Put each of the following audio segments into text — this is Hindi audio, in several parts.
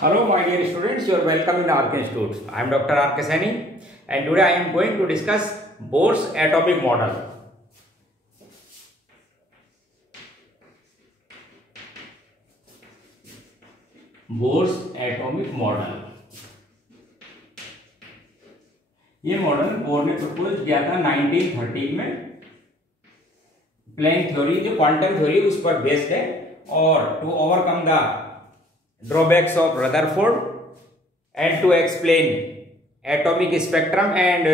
Hello my dear students, you are welcome in RK Institute. I am Dr. RK Saini and today I am going to discuss Bohr's atomic model. Bohr's atomic model. ये मॉडल बोर ने प्रपोज किया था 1913 में. प्लैंक थ्योरी जो क्वांटम थ्योरी उस पर बेस्ड है और to overcome the drawbacks of Rutherford and to explain atomic spectrum and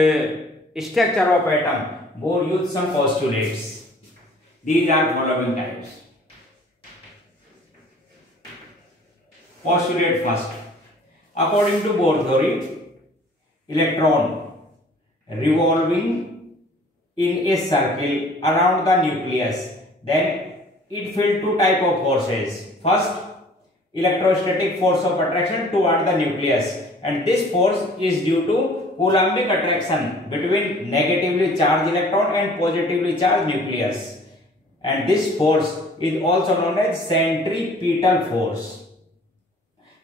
structure of atom, Bohr used some postulates. These are following types. Postulate first. According to Bohr theory, electron revolving in a circle around the nucleus, then it felt two type of forces. First, electrostatic force of attraction toward the nucleus, and this force is due to Coulombic attraction between negatively charged electron and positively charged nucleus, and this force is also known as centripetal force.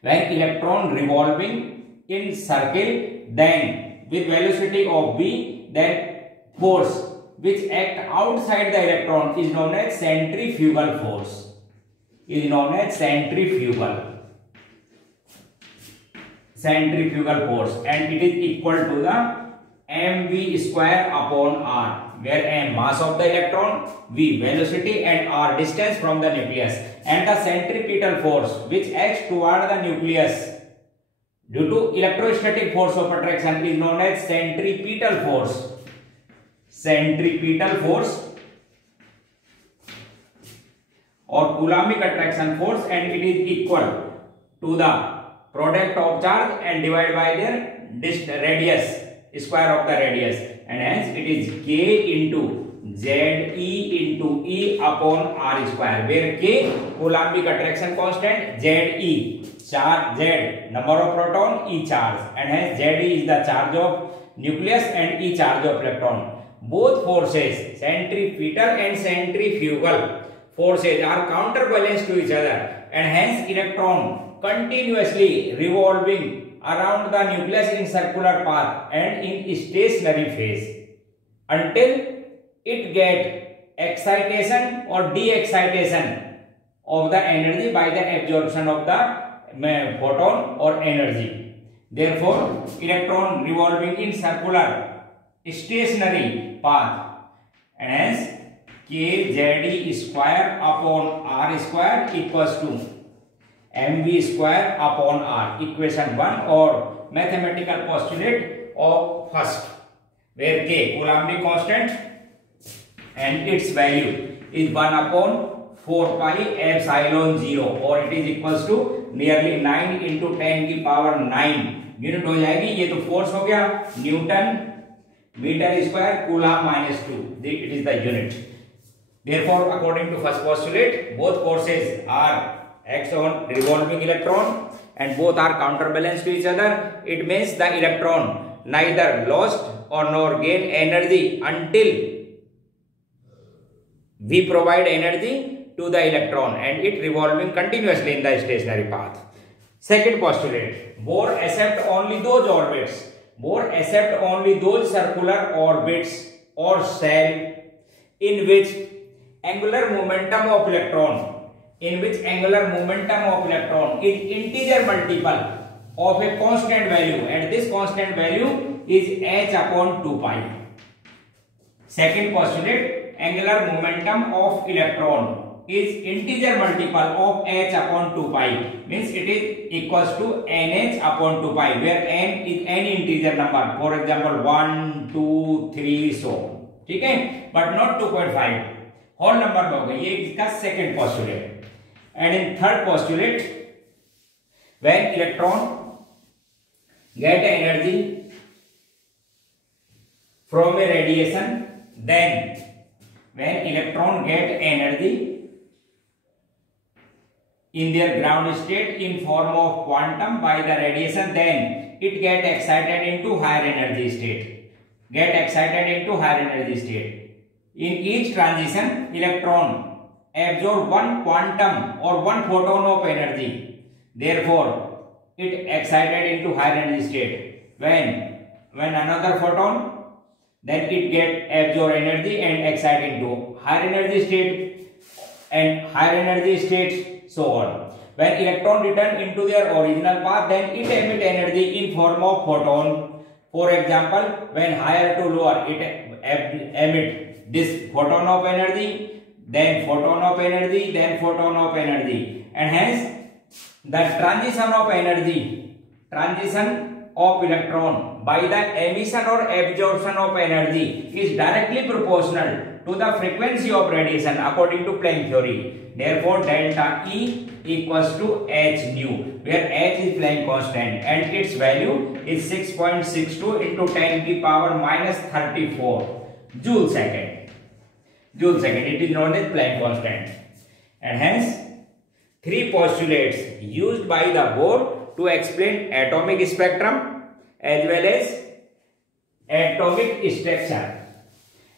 When electron revolving in circle, then with velocity of v, then force which act outside the electron is known as centrifugal force. Is known as centrifugal force, and it is equal to the mv square upon r, where m mass of the electron, v velocity, and r distance from the nucleus, and the centripetal force which acts toward the nucleus due to electrostatic force of attraction is known as centripetal force. Centripetal force or Coulombic attraction force, and it is equal to the product of charge and divided by their radius, square of the radius, and hence it is k into Ze into E upon R square, where k Coulombic attraction constant, Ze charge, Z number of proton, E charge, and hence Ze is the charge of nucleus and E charge of electron. Both forces, centripetal and centrifugal forces, are counterbalanced to each other, and hence electron continuously revolving around the nucleus in circular path and in stationary phase until it get excitation or de-excitation of the energy by the absorption of the photon or energy. Therefore, electron revolving in circular stationary path, and hence kZe square upon r square equals to mv square upon r, equation 1 or mathematical postulate of first, where k Coulombic constant and its value is 1 upon 4 pi epsilon 0, or it is equals to nearly 9 into 10 की power 9 यूनिट हो जाएगी. ये तो फोर्स हो गया newton metre square coulomb -2, it is the unit. Therefore, according to first postulate, both forces are acts on revolving electron and both are counterbalanced to each other. It means the electron neither lost or nor gain energy until we provide energy to the electron, and it revolving continuously in the stationary path. Second postulate, Bohr accept only those orbits. Bohr accept only those circular orbits or shell in which angular momentum of electron is integer multiple of a constant value, and this constant value is h upon 2 pi. Second postulate, angular momentum of electron is integer multiple of h upon 2 pi, means it is equals to nh upon 2 pi, where n is any integer number, for example 1 2 3 so, ठीक है, but not 2.5 whole number हो गई. ये इसका second postulate. And in third postulate, when electron get energy from a radiation, then when electron get energy in their ground state in form of quantum by the radiation, then it get excited into higher energy state. In each transition, electron absorb one quantum or one photon of energy. Therefore, it excited into higher energy state. When another photon, then it get absorb energy and excite into higher energy state and higher energy states, so on. When electron return into their original path, then it emit energy in form of photon. For example, when higher to lower, it emit this photon of energy, then photon of energy, then photon of energy, and hence the transition of electron by the emission or absorption of energy is directly proportional to the frequency of radiation according to Planck theory. Therefore, delta E equals to h nu, where h is Planck constant and its value is 6.62 into 10 to the power minus 34 joule second. It is known as Planck constant, and hence three postulates used by the Bohr to explain atomic spectrum as well as atomic structure.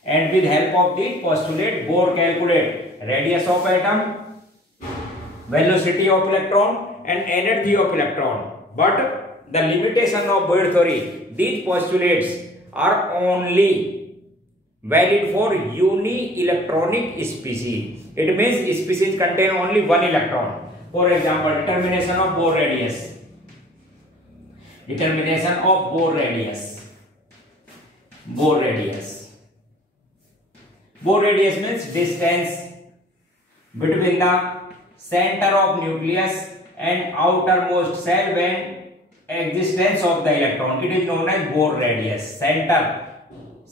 And with help of the postulate, Bohr calculate radius of atom, velocity of electron and energy of electron. But the limitation of Bohr theory, these postulates are only valid for uni-electronic species. It means species contain only one electron. For example, determination of Bohr radius. Bohr radius means distance between the center of nucleus and outermost shell when existence of the electron. It is known as Bohr radius.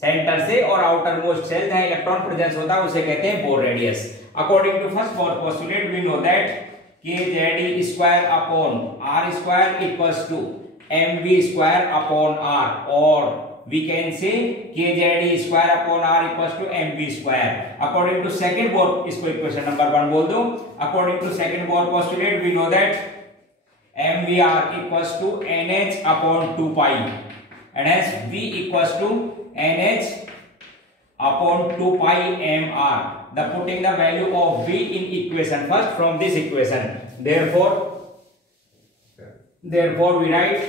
Centre से और आउटरमोस्ट सेल जहां इलेक्ट्रॉन प्रेजेंस होता है उसे कहते हैं Bohr radius. According to first Bohr postulate we know that kZe square upon r square equals to mv square upon r, or we can say kZe square upon r equals to mv square. According to second Bohr, इसको इक्वेशन नंबर 1 बोल दो. According to second Bohr postulate we know that mvr equals to nh upon 2 pi, and hence v equals to nh upon 2 pi mr. The putting the value of v in equation first from this equation. Therefore we write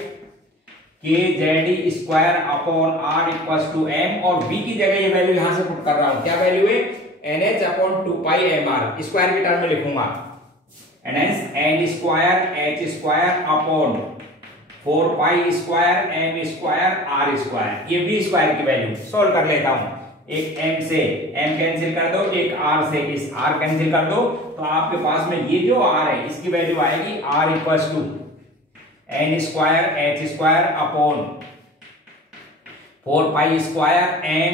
kZe square upon r equals to m, और v की जगह ये वैल्यू यहां से पुट कर रहा हूं. क्या वैल्यू है? nh upon 2 pi mr. Square के टर्म में लिखूंगा, and hence n square h square upon 4 pi square m square r square. ये v स्क्वायर की वैल्यू सोल्व कर लेता हूं. एक m से m कैंसिल कर दो, एक r से इस r कैंसिल कर दो, तो आपके पास में ये जो r है इसकी वैल्यू आएगी r equals to n square h square upon 4 pi square m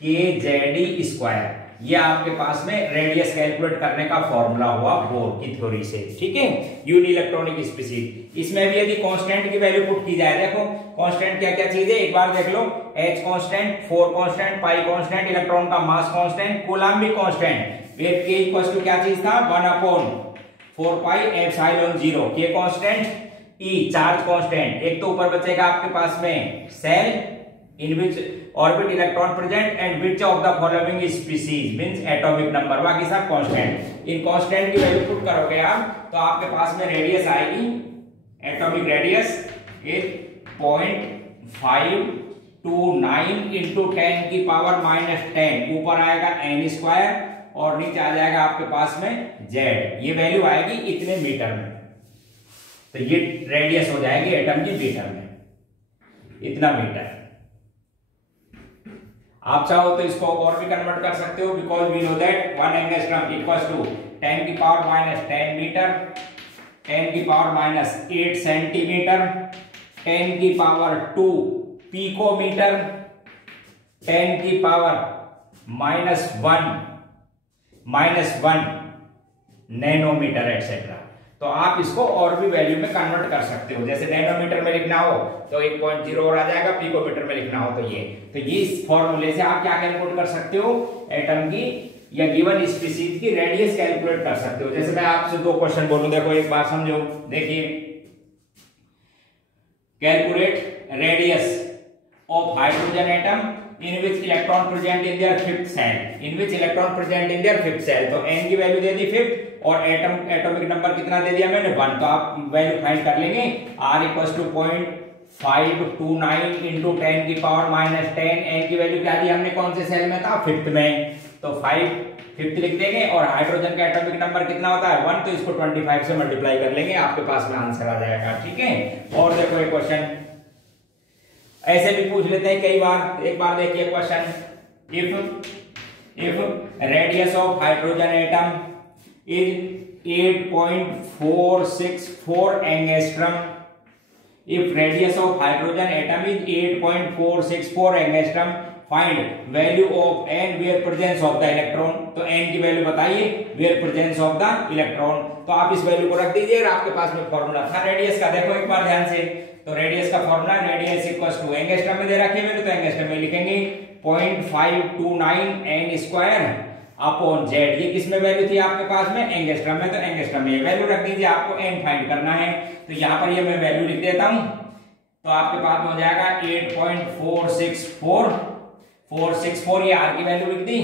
kZe square. ये आपके पास में रेडियस कैलकुलेट करने का फॉर्मूला हुआ बोर की थ्योरी से. ठीक है, यूनि इलेक्ट्रॉनिक स्पीसीज. इसमें भी यदि कांस्टेंट की वैल्यू पुट की जाए, देखो कांस्टेंट क्या क्या चीज है एक बार देख लो. h constant, 4 constant, pi constant, electron का मास कांस्टेंट, कूलम्ब भी constant. Wait k equals to क्या चीज था? 1 upon 4 pi epsilon 0. k constant, e charge constant. एक तो ऊपर बचेगा आपके पास में shell in which orbit electron present and which of the following species means atomic number. बाकी सब कांस्टेंट. इन कांस्टेंट की वैल्यू पुट करोगे आप तो आपके पास में रेडियस आएगी, एटॉमिक रेडियस 8.529 into 10 की पावर माइनस 10. ऊपर आएगा n स्क्वायर और नीचे आ जाएगा आपके पास में z. ये वैल्यू आएगी इतने मीटर में, तो ये रेडियस हो जाएगी एटम की मीटर में, इतना मीटर. आप चाहो तो इसको और भी कन्वर्ट कर सकते हो, because we know that 1 angstrom equals to 10 की पावर माइनस 10 मीटर, 10 की पावर माइनस 8 सेंटीमीटर, 10 की पावर 2 पिकोमीटर, 10 की पावर माइनस 1 नैनोमीटर एक्सेट्रा. तो आप इसको और भी वैल्यू में कन्वर्ट कर सकते हो. जैसे नैनोमीटर में लिखना हो तो 1.0 और आ जाएगा, पिकोमीटर में लिखना हो तो ये. तो ये इस फॉर्मूले से आप क्या कैलकुलेट कर सकते हो? एटम की या गिवन स्पीसीज की रेडियस कैलकुलेट कर सकते हो. जैसे मैं आपसे दो क्वेश्चन बोलूं, देखो एक बात समझो. देखिए, calculate radius of hydrogen atom in which electron present in their fifth cell. तो n की वैल्यू दे दी 5th, और एटॉमिक नंबर कितना दे दिया मैंने 1, तो आप वैल्यू फाइंड कर लेंगे r इक्वल्स टू 0.529 इंटू 10 की पावर -10। n की वैल्यू क्या दी हमने, कौन से सेल में था, 5th में, तो 5th लिख देंगे। और हाइड्रोजन का एटॉमिक नंबर कितना होता है 1, तो इसको 25 से मल्टीप्लाई कर लेंगे, आपके पास में आंसर आ जाएगा। ठीक है, और देखो एक क्वेश्चन ऐसे भी पूछ लेते हैं कई बार। एक बार देखिए question, if radius of hydrogen atom is 8.464 angstrom, if radius of hydrogen atom is 8.464 angstrom, find value of n where presence of the electron। तो n की वैल्यू बताइए where presence of the electron। तो आप इस वैल्यू को रख दीजिए, आपके पास में फॉर्मूला था रेडियस का, देखो एक बार ध्यान से। तो रेडियस का formula radius equals to angstrom में दे रखे मैंने, तो एंगस्ट्रम में लिखेंगे 0.529 n स्क्वायर अपॉन z। ये किस में वैल्यू थी आपके पास में, एंगस्ट्रम में, तो एंगस्ट्रम में वैल्यू रख दीजिए, आपको n फाइंड करना है। तो यहाँ पर ये मैं वैल्यू लिख देता हूँ, तो आपके पास में हो जाएगा 8.464 ये r की वैल्यू लिख दी,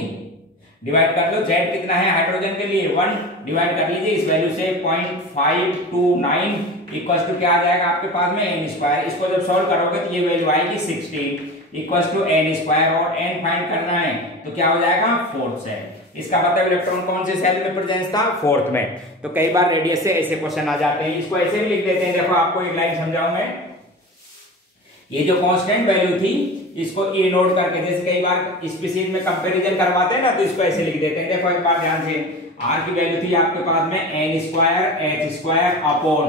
डिवाइड कर लो z कितना है हाइड्रोजन के लिए 1, डिवाइड कर लीजिए इस वैल्यू से 0.529 इक्वल्स टू क्या आ जाएगा आपके पास में n स्क्वायर। इसको जब सॉल्व करोगे तो ये वैल्यू आएगी 16 इक्वल्स टू n स्क्वायर, और n फाइंड करना है तो क्या हो जाएगा 4th सेल। इसका मतलब इलेक्ट्रॉन कौन से सेल में प्रेजेंस था, 4th में। तो कई बार रेडियस से ऐसे क्वेश्चन आ जाते हैं, इसको ऐसे भी लिख देते हैं। देखो आपको एक लाइन समझाऊं मैं, ये जो कांस्टेंट वैल्यू थी इसको ए नोट करके, जैसे कई बार स्पीशीज में कंपैरिजन करवाते हैं ना, तो इसको ऐसे लिख देते हैं। देखो एक बार ध्यान से, आर की वैल्यू थी आपके पास में n square h square upon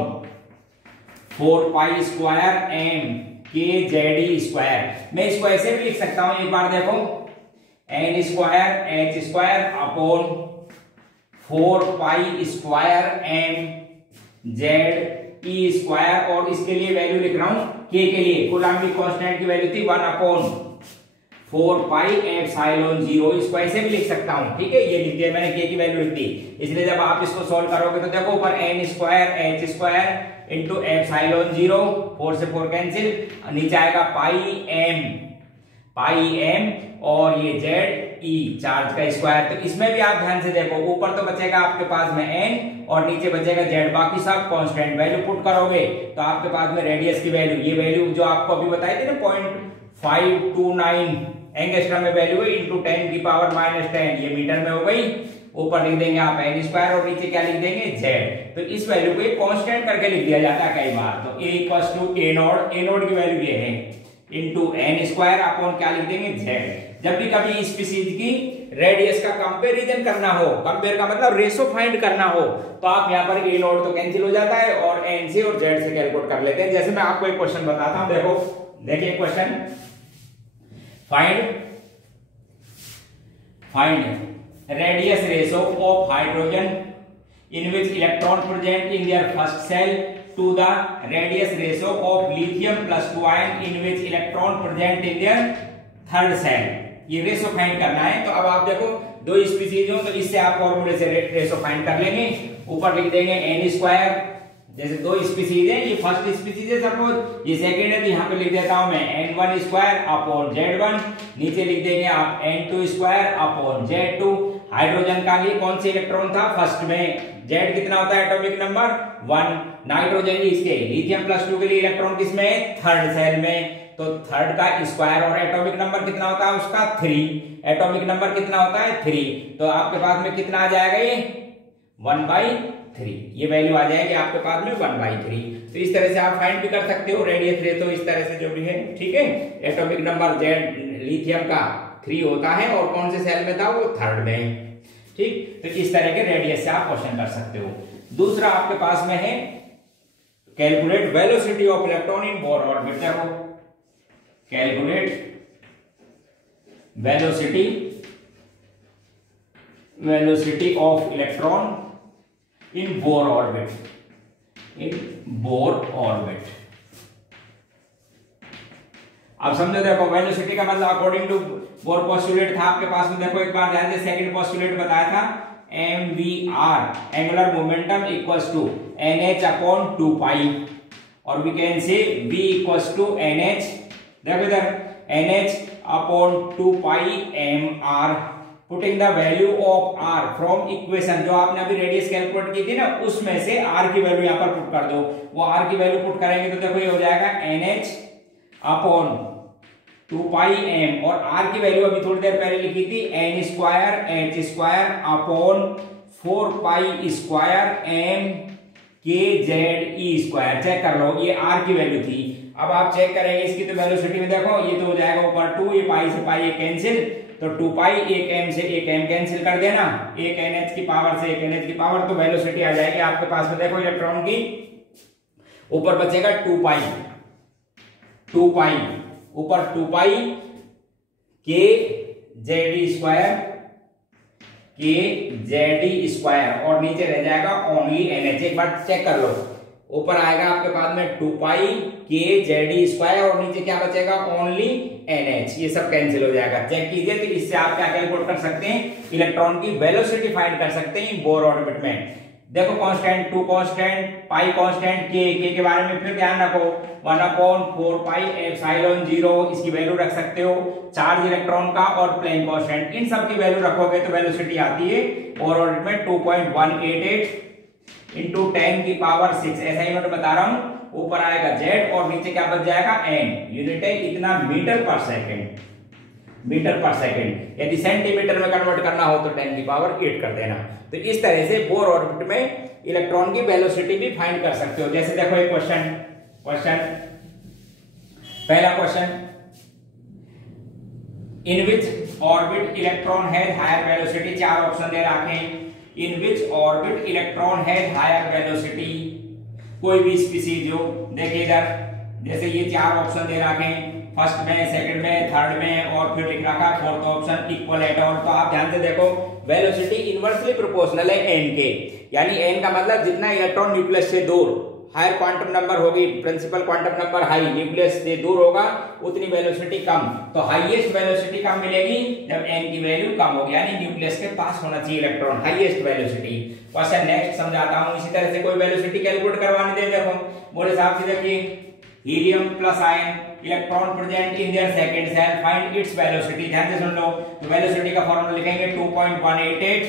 4 pi square m के जेड स्क्वायर। मैं इसको ऐसे भी लिख सकता हूं, एक बार देखो n square h square upon 4 pi square m Z e square, और इसके लिए वैल्यू लिख रहा हूं k के लिए, कूलम्बिक कांस्टेंट की वैल्यू थी 1/4 पाई एप्सिलॉन 0। इसको ऐसे भी लिख सकता हूं, ठीक है, ये लिख दिया मैंने, k की वैल्यू लिख दी। इसलिए जब आप इसको सॉल्व करोगे तो देखो ऊपर n square h square into epsilon 0, 4 से 4 कैंसिल, नीचे आएगा पाई m और ये जेड ई चार्ज का स्क्वायर। तो इसमें भी आप ध्यान से देखो, ऊपर तो बचेगा आपके पास में n और नीचे बचेगा जेड, बाकी सब कांस्टेंट। वैल्यू पुट करोगे तो आपके पास में रेडियस की वैल्यू, ये वैल्यू जो आपको अभी बताई थी ना 0.529 एंगस्ट्रम में वैल्यू है, इंटू 10 की पावर -10, ये मीटर में हो गई। ऊपर लिख देंगे आप n स्क्वायर और नीचे क्या लिख देंगे जेड। तो इस वैल्यू को एक कांस्टेंट करके लिख दिया जाता है कई बार। तो a equals to a node की वैल्यू ये है इंटू n स्क्वायर अपॉन क्या लिख देंगे जेड। जब भी कभी स्पीशीज की रेडियस का कंपैरिजन करना हो, कंपेयर का मतलब रेशो फाइंड करना हो, तो आप यहाँ पर a नोड तो कैंसिल हो जाता है और n से और z से कैलकुलेट कर लेते हैं। जैसे मैं आपको एक क्वेश्चन बताता हूं, देखो देखिए question, find radius ratio of hydrogen in which electron present in their first cell to the radius ratio of lithium plus 2 ion in which electron present in their third cell। ये रेशो फाइंड करना है। तो अब आप देखो दो स्पीशीज हो, तो इससे आप फॉर्मूले से रेशो फाइंड कर लेंगे। ऊपर लिख देंगे n स्क्वायर, जैसे दो स्पीशीज है, ये फर्स्ट स्पीशीज है सपोज, ये सेकंड है, तो यहाँ पे लिख देता हूं मैं n1 स्क्वायर अपॉन z1, नीचे लिख देंगे आप n2 square upon z2। Hydrogen का लिए कौन से इलेक्ट्रॉन था फर्स्ट में, z कितना होता है एटॉमिक नंबर 1, नाइट्रोजन इसके, लिथियम +2 के लिए इलेक्ट्रॉन किसमें है, थर्ड सेल में, तो थर्ड का स्क्वायर और एटॉमिक नंबर कितना होता है उसका 3, एटॉमिक नंबर कितना होता है 3, तो आपके पास में कितना आ जाएगा ये 1/3, ये वैल्यू आ जाएगी आपके पास में 1/3। तो इस तरह से आप फाइंड भी कर सकते हो रेडियस रेशो, इस तरह से जो भी है, ठीक है। एटॉमिक नंबर जेड लिथियम का 3 होता है और कौन से सेल में था वो थर्ड में, ठीक। तो इस तरह के रेडियस से आप क्वेश्चन कर सकते हो। दूसरा आपके पास में है calculate velocity of electron in Bohr orbit. देखो calculate velocity of electron in Bohr orbit, अब समझो, देखो वेलोसिटी का मतलब अकॉर्डिंग टू बोर पोस्टुलेट था आपके पास में। देखो एक बार ध्यान से सेकंड पोस्टुलेट बताया था, mvr angular momentum equals to nh upon 2 pi, और we can say v equals to nh, देखो इधर nh upon 2 pi mr putting the value of R from equation, जो आपने अभी रेडियस कैलकुलेट की थी ना, उसमें से आर की वैल्यू यहाँ पर पुट कर दो। वो आर की वैल्यू पुट करेंगे तो देखो ये हो जाएगा NH अपॉन 2 पाई m, और आर की वैल्यू अभी थोड़ी देर पहले लिखी थी n square h square upon 4 pi square m के जेड ई स्क्वायर। चेक कर लो, ये आर की वैल्यू थी। अब आप चेक करेंगे इसकी तो वेलोसिटी में, देखो ये तो हो जाएगा ऊपर 2, ये पाई से पाई कैंसिल, तो 2 पाई, एक m से एक m कैंसिल कर देना, एक NH की पावर से एक NH की पावर, तो वेलोसिटी आ जाएगी आपके पास में, देखो इलेक्ट्रॉन की ऊपर बचेगा 2 पाई ऊपर 2 पाई के जेड ई स्क्वायर और नीचे रह जाएगा ओनली NH। एक बार चेक कर लो, ऊपर आएगा आपके पास में 2 पाई के जेड ई स्क्वायर और नीचे क्या बचेगा ओनली NH, ये सब कैंसिल हो जाएगा। चेक कीजिए, तो इससे आप क्या कैलकुलेट कर सकते हैं, इलेक्ट्रॉन की वेलोसिटी फाइंड कर सकते हैं बोर ऑर्बिट में। देखो कांस्टेंट 2 कांस्टेंट, पाई कांस्टेंट, के बारे में फिर ध्यान रखो, 1/4 पाई एप्सिलॉन 0 इसकी वैल्यू रख सकते हो, चार्ज इलेक्ट्रॉन का और प्लेन कांस्टेंट, इन सब की वैल्यू रखोगे तो वेलोसिटी आती है बोर ऑर्बिट में 2.188 इंटू 10 की पावर 6, ऐसा ही मैं बता रहा हूं। ऊपर आएगा z और नीचे क्या बच जाएगा n, यूनिट है इतना मीटर पर सेकंड। यदि सेंटीमीटर में कन्वर्ट करना हो तो 10 की पावर 8 कर देना। तो इस तरह से बोर ऑर्बिट में इलेक्ट्रॉन की वेलोसिटी भी फाइंड कर सकते हो। जैसे देखो एक पहला question, in which orbit electron has higher velocity, 4 option दे रखे हैं। In which orbit electron has higher velocity, कोई भी स्पीसीज हो, देखिए इधर जैसे ये 4 ऑप्शन दे रखे हैं, फर्स्ट में, सेकंड में, थर्ड में और फिर लिख रखा फोर्थ ऑप्शन इक्वल एट और। तो आप ध्यान से देखो, वेलोसिटी इनवर्सली प्रोपोर्शनल है n के, यानी n का मतलब जितना इलेक्ट्रॉन न्यूक्लियस से दूर, हायर क्वांटम नंबर होगी, principal quantum number high, nucleus से दूर होगा उतनी वेलोसिटी कम। तो हाईएस्ट वेलोसिटी कम मिलेगी जब n की वैल्यू कम होगी, यानी न्यूक्लियस के पास होना चाहिए electron, highest velocity. Question next समझाता हूं, इसी तरह से कोई वेलोसिटी कैलकुलेट करवाने दे। देखो बोले साहब से, देखिए helium plus ion electron present in their second shell, find its velocity. ध्यान से सुन लो, तो वेलोसिटी का फॉर्मूला लिखेंगे 2.188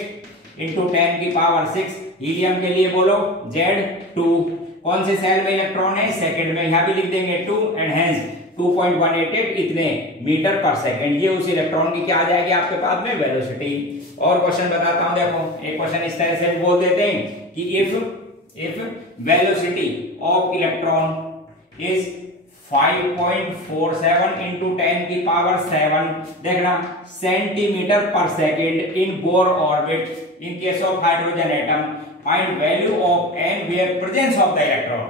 इंटू 10 की पावर 6। हीलियम के लिए बोलो Z2, कौन से सेल में इलेक्ट्रॉन है, सेकंड में, यहां भी लिख देंगे 2 एंड हेंस 2.188 इतने मीटर पर सेकंड, ये उस इलेक्ट्रॉन की क्या आ जाएगी आपके पास में वेलोसिटी। और क्वेश्चन बताता हूं, देखो एक क्वेश्चन इस तरह से बोल देते हैं कि if velocity of electron is 5.47 into 10 की पावर 7, देखना, सेंटीमीटर पर second in Bohr orbit in case of hydrogen atom, find value of n where presence of the electron.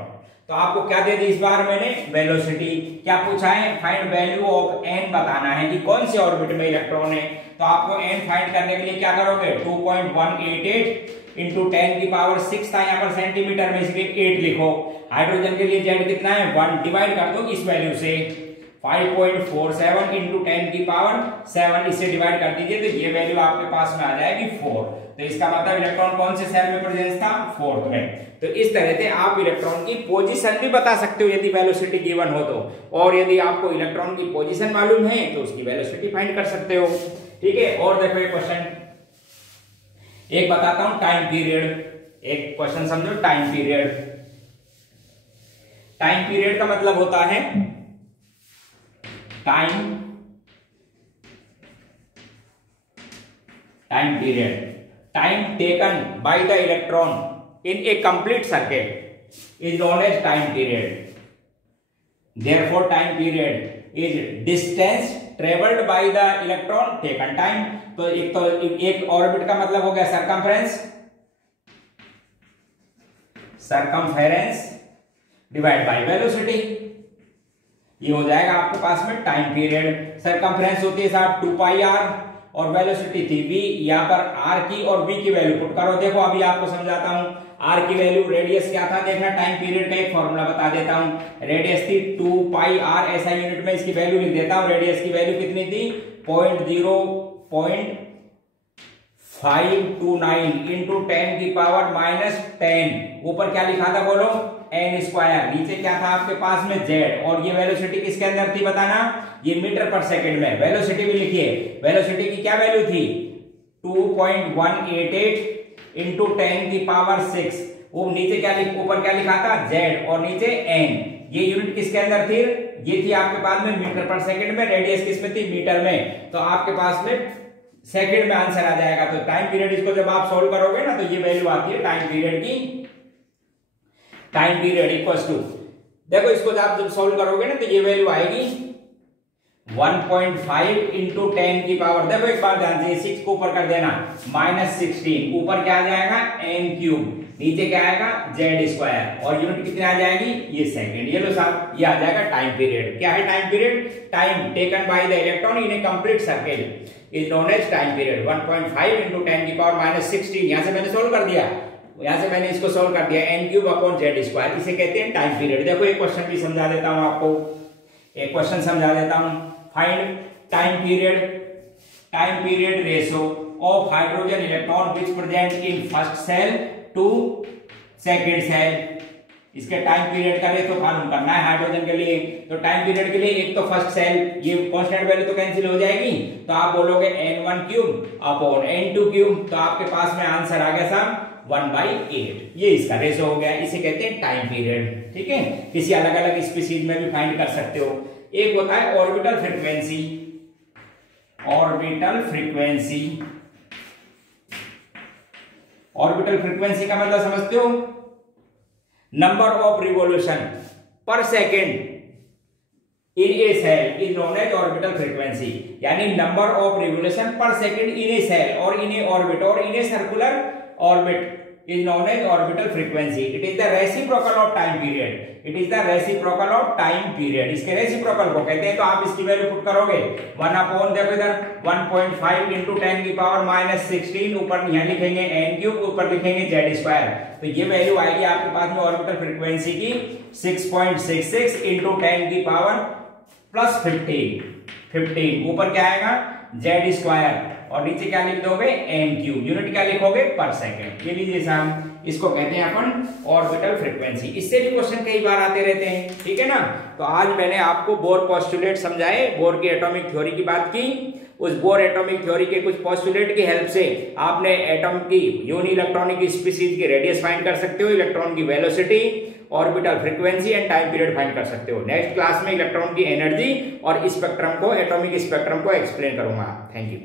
तो आपको क्या दे दी इस बार मैंने, वेलोसिटी। क्या पूछा है, फाइंड वैल्यू ऑफ n बताना है कि कौन से ऑर्बिट में इलेक्ट्रॉन है। तो आपको n फाइंड करने के लिए क्या करोगे, 2.188 इंटू 10 की पावर 6 था यहाँ पर सेंटीमीटर में, इसलिए 8 लिखो। हाइड्रोजन के लिए z कितना है, 1, डिवाइड कर दो इस वैल्यू से, 5.47 इंटू 10 की पावर 7, इससे डिवाइड कर दीजिए तो ये वैल्यू आपके पास में आ जाएगी 4। तो इसका मतलब इलेक्ट्रॉन कौन से सेल में प्रेजेंस था, 4th में। तो इस तरह से आप इलेक्ट्रॉन की पोजीशन भी बता सकते हो यदि वेलोसिटी गिवन हो तो, और यदि आपको इलेक्ट्रॉन की पोजीशन मालूम है तो उसकी वेलोसिटी फाइंड कर सकते हो। ठीक है, और देखो एक क्वेश्चन एक बताता हूं, टाइम पीरियड। एक क्वेश्चन समझो, टाइम पीरियड। टाइम पीरियड का मतलब होता है time period, time taken by the electron in a complete circuit is known as time period. Therefore time period is distance travelled by the electron taken time. तो एक ऑर्बिट का मतलब हो गया सरकमफेरेंस डिवाइड बाय वेलोसिटी, ये हो जाएगा आपके पास में टाइम पीरियड। सरकमफेरेंस होती है साहब 2 पाई r और वेलोसिटी थी v, यहाँ पर r की और v की वैल्यू पुट करो। देखो अभी आपको समझाता हूं, r की वैल्यू, रेडियस क्या था देखना, टाइम पीरियड का एक फॉर्मूला बता देता हूं। रेडियस थी 2 पाई r, ऐसा यूनिट में इसकी वैल्यू लिख देता हूं। रेडियस की वैल्यू कितनी थी, 0.529 इंटू 10 की पावर -10। ऊपर क्या लिखा था बोलो, n स्क्वायर, नीचे क्या था आपके पास में z, और ये वेलोसिटी किसके अंदर थी बताना, ये मीटर पर सेकंड में। वेलोसिटी भी लिखिए, वेलोसिटी की क्या वैल्यू थी, 2.188 इंटू 10⁻6। वो नीचे क्या ऊपर क्या लिखा था z और नीचे n। ये यूनिट किसके अंदर थी? ये थी आपके पास में मीटर पर सेकंड में, रेडियस किस में थी? मीटर में। तो आपके पास में सेकंड में आंसर आ जाएगा। तो टाइम पीरियड इसको जब आप सोल्व करोगे ना तो ये वैल्यू आती है टाइम पीरियड की। टाइम पीरियड इक्वल्स टू, देखो इसको आप जब सोल्व करोगे ना तो ये वैल्यू आएगी 1.5 इंटू 10⁻, देखो एक बार ध्यान से 6 को ऊपर कर देना, -16, ऊपर क्या आ जाएगा? n³, नीचे क्या आएगा? z², और यूनिट कितनी आ जाएगी? ये सेकंड। ये लो साहब, ये आ जाएगा टाइम पीरियड। क्या है time period? Time taken by the electron in a complete circle is known as time period. 1.5 into 10⁻⁻16, यहां से मैंने सोल्व कर दिया, यहां से मैंने इसको सोल्व कर दिया, n³/z², इसे कहते हैं टाइम पीरियड। देखो एक क्वेश्चन भी समझा देता हूं आपको, एक क्वेश्चन समझा देता हूं। Find time period ratio of hydrogen electron which present in first shell to second shell. इसके टाइम पीरियड का रेशो मालूम करना है हाइड्रोजन के लिए। तो टाइम पीरियड के लिए एक तो फर्स्ट सेल, ये कांस्टेंट वैल्यू तो कैंसिल हो जाएगी, तो आप बोलोगे n1³ तो आपके पास में आंसर आ गया साहब 1/8। ये इसका रेशो हो गया, इसे कहते हैं टाइम पीरियड। ठीक है, किसी अलग अलग स्पीशीज में भी फाइंड कर सकते हो। एक होता है ऑर्बिटल फ्रीक्वेंसी। ऑर्बिटल फ्रीक्वेंसी का मतलब समझते हो? Number of revolution per second in a cell is known as orbital frequency. यानी number of revolution per second in a cell और इन ए ऑर्बिट और in a circular orbit is known as orbital frequency. It is the reciprocal of time period. इसके रेसिप्रोकल को कहते हैं। तो आप इसकी वैल्यू पुट करोगे 1/, देखो इधर 1.5 इंटू 10⁻⁻16, ऊपर यहाँ लिखेंगे n³, ऊपर लिखेंगे z²। तो ये वैल्यू आएगी आपके पास में ऑर्बिटल फ्रीक्वेंसी की 6.66 इंटू 10⁻+15, ऊपर क्या आएगा? z², और नीचे क्या लिख दोगे? n³। यूनिट क्या लिखोगे? पर सेकंड। ये लीजिए साहब, इसको कहते हैं अपन ऑर्बिटल फ्रीक्वेंसी। इससे भी क्वेश्चन कई बार आते रहते हैं, ठीक है ना। तो आज मैंने आपको बोर पोस्टुलेट समझाए, बोर की एटॉमिक थ्योरी की बात की। उस बोर एटॉमिक थ्योरी के कुछ पोस्टुलेट की हेल्प से आपने एटॉम की यूनि इलेक्ट्रॉनिक स्पीशीज की रेडियस फाइंड कर सकते हो, इलेक्ट्रॉन की velocity, orbital frequency and time period find कर सकते हो। नेक्स्ट क्लास में इलेक्ट्रॉन की एनर्जी और स्पेक्ट्रम को, एटॉमिक स्पेक्ट्रम को एक्सप्लेन करूंगा। Thank you.